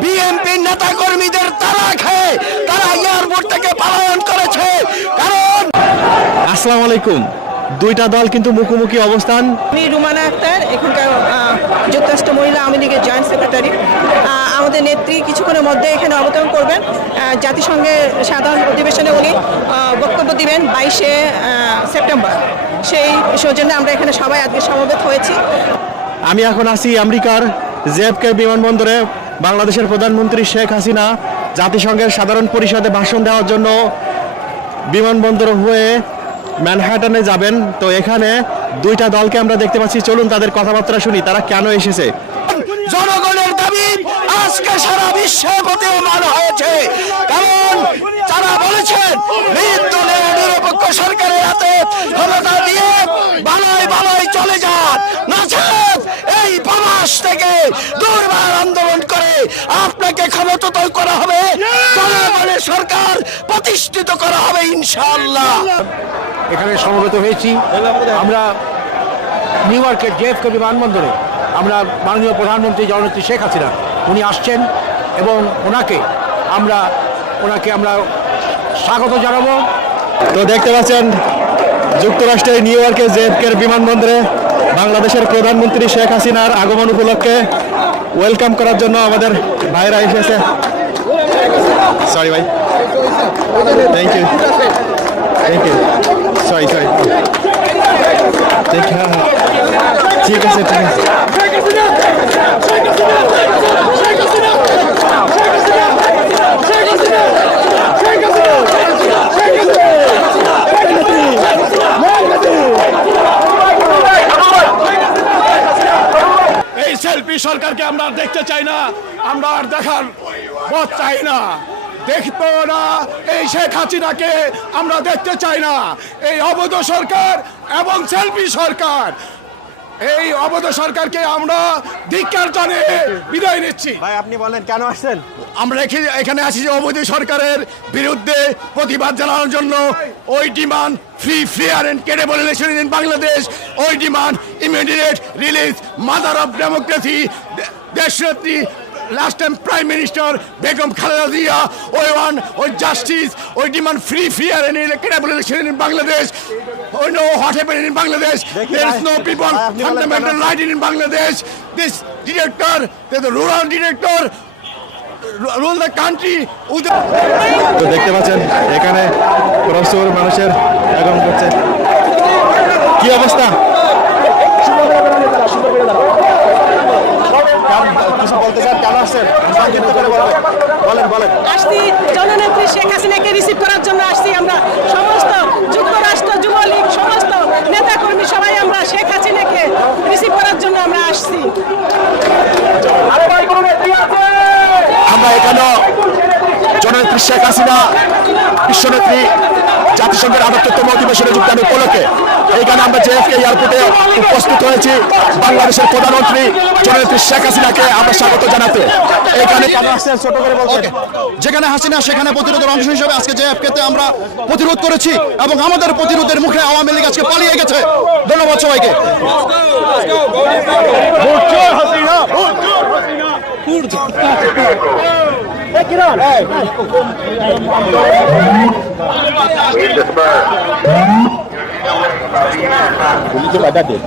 BNP নেতা কর্মীদের তারা খেয়ে তারা এয়ারপোর্ট থেকে পালায়ন করেছে। কারণ আসসালামু আলাইকুম। দুইটা দল কিন্তু মুখোমুখি অবস্থান। আমি রুমানা আক্তার এখানকার যুক্তরাষ্ট্র মহিলা আওয়ামী লীগের জয়েন্ট সেক্রেটারি। আমাদের নেত্রী কিছুক্ষণের মধ্যে এখানে অবতরণ করবেন। জাতিসংঘের সাধারণ অধিবেশনে উনি বক্তব্য দিবেন বাইশে সেপ্টেম্বর। সেই সৌজন্যে আমরা এখানে সবাই আজকে সমবেত হয়েছি। আমি এখন আছি আমেরিকার জেফকে বিমানবন্দরে বাংলাদেশের প্রধানমন্ত্রী শেখ হাসিনা জাতিসংঘের সাধারণ পরিষদে ভাষণ দেওয়ার জন্য বিমানবন্দর হয়ে ম্যানহাটনে যাবেন। তো এখানে দুইটা দলকে আমরা দেখতে পাচ্ছি। চলুন তাদের কথাবার্তা শুনি, তারা কেন এসেছে? জনগণের দাবি, আজকে সারা বিশ্বে প্রতীয়মান হয়েছে। কারণ তারা বলেছেন নিরপেক্ষ সরকারের আপনাকে ক্ষমতাতল করা হবে। জনগণের সরকার প্রতিষ্ঠিত করা হবে ইনশাআল্লাহ। এখানে সমবেত হয়েছি। আমরা নিউ ইয়র্কের জেএফকে বিমানবন্দরে আমরা মাননীয় প্রধানমন্ত্রী জননেত্রী শেখ হাসিনা উনি আসছেন এবং ওনাকে আমরা ওনাকে আমরা স্বাগত জানাব। তো দেখতে পাচ্ছেন যুক্তরাষ্ট্রের নিউ ইয়র্কের জেএফকের বিমানবন্দরে বাংলাদেশের প্রধানমন্ত্রী শেখ হাসিনার আগমন উপলক্ষে ওয়েলকাম করার জন্য আমাদের ভাইরা এসেছে। সরি ভাই। Thank you thank you sorry sorry ঠিক আছে ঠিক আছে। সেলফি সরকারকে আমরা দেখতে চাই না, আমরা আর দেখার পথ চাই না। দেখব না এই শেখ হাসিনাকে আমরা দেখতে চাই না। এই অবৈধ সরকার এবং সেলফি সরকার এই অবৈধ সরকারকে আমরা ধিক্কার জানিয়ে বিদায় নিচ্ছি। ভাই আপনি বলেন কেন আসছেন? আমরা এখানে আছি যে অবৈধ সরকারের বিরুদ্ধে প্রতিবাদ জানানোর জন্য। ওই demand free fair and credible election in Bangladesh. ওই demand immediate release mother of democracy. দেশনেত্রী last time prime minister Begum Khaleda Zia ওই ওয়ান ওই জাস্টিস ওই demand free fair and credible election in Bangladesh. ওই no what happen in Bangladesh there is no people. Fundamental right in Bangladesh. This director the rural director rule the country তো দেখতে পাচ্ছেন এখানে প্রচুর মানুষের আগমন করছে। কি অবস্থা? কিছু বলতে চান? কেন আসছেন? সংক্ষিপ্ত করে বলেন বলেন। আসছি জননেত্রী শেখ হাসিনাকে রিসিভ করার জন্য আসছি আমরা সমস্ত যুক্তরাষ্ট্র যুবলীগ সমস্ত নেতাকর্মী সবাই আমরা শেখ হাসিনাকে রিসিভ করার জন্য আমরা আসছি আমরা এখানে জননেত্রী শেখ হাসিনা বিশ্বনেত্রী জাতিসংঘের আটাত্তরতম অধিবেশনে যোগদান উপলক্ষে এইখানে আমরা জেএফকে এয়ারপোর্টে উপস্থিত হয়েছি বাংলাদেশের প্রধানমন্ত্রী জননেত্রী শেখ হাসিনাকে আমরা স্বাগত জানাতে এখানে যেখানে হাসিনা সেখানে প্রতিরোধের অংশ হিসেবে আজকে জেএফকেতে আমরা প্রতিরোধ করেছি এবং আমাদের প্রতিরোধের মুখে আওয়ামী লীগ আজকে পালিয়ে গেছে ধন্যবাদ সবাইকে Kurde! Hey, get on! Hey! He's the spur. Will you give my dad this?